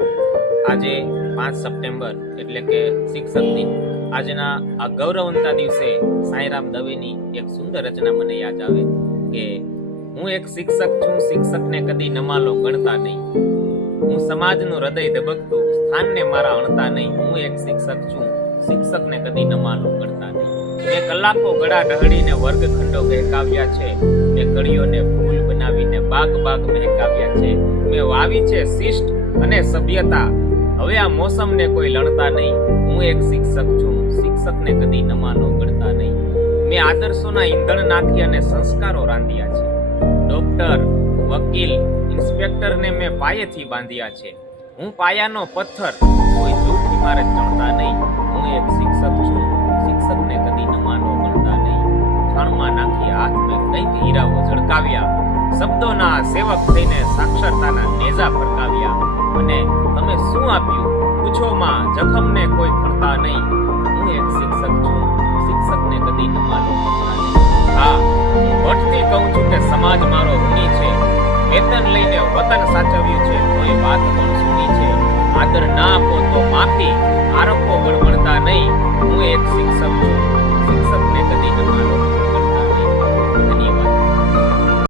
આજે પાંચ સપ્ટેમ્બર એટલે કે શિક્ષક દિન આજના આ ગૌરવંતા દિવસે સાંઈરામ દવેની એક સુંદર રચના મને યાદ આવે કે હું એક શિક્ષક છું, શિક્ષકને કદી નમાલો ગણતા નહીં. હું સમાજનું હૃદય ધબકતું, સ્થાનને મારા અણતા નહીં. હું એક શિક્ષક છું, શિક્ષકને કદી નમાલો ગણતા નહીં. મેં કલાકો ગળા ઢહડીને વર્ગખંડો મહેકાવ્યા છે. મેં કળીઓને ફૂલ બનાવીને બાગ બાગ મહેકાવ્યા છે. મેં વાવી છે શિષ્ટ અને સભ્યતા. હવે આ મોસમને કોઈ લણતા નહીં. હું એક શિક્ષક છું. શિક્ષકને કદી નમાનો ગણતા નહીં. મેં આદર્શોના ઈંધણ નાખી અને સંસ્કારો રાંધ્યા છે. ડોક્ટર, વકીલ, ઇન્સ્પેક્ટરને મેં પાયેથી બાંધ્યા છે. હું પાયાનો પથ્થર. કોઈ જૂઠ ઇમારત ચણતા નહીં. હું એક શિક્ષક છું. શિક્ષકને કદી નમાનો ગણતા નહીં. ક્ષણમાં નાખી હાથ મેં કંઈક હીરાઓ ઝળકાવ્યા. શબ્દોના સેવક થઈને સાક્ષરતાના નેજા ફરકાવ્યા અને તમે શું આપ્યું? પૂછોમાં જખમને કોઈ ખણતા નહીં. હું એક શિક્ષક છું. શિક્ષકને કદી ન ગણતા હા હું, વટથી કહું છું કે સમાજ મારો ઋણી છે. વેતન લઈને વતન સાચવ્યું છે. કોઈ વાત પણ સુની છે. આદર ના આપો તો માફી. આરોપો ગણગણતા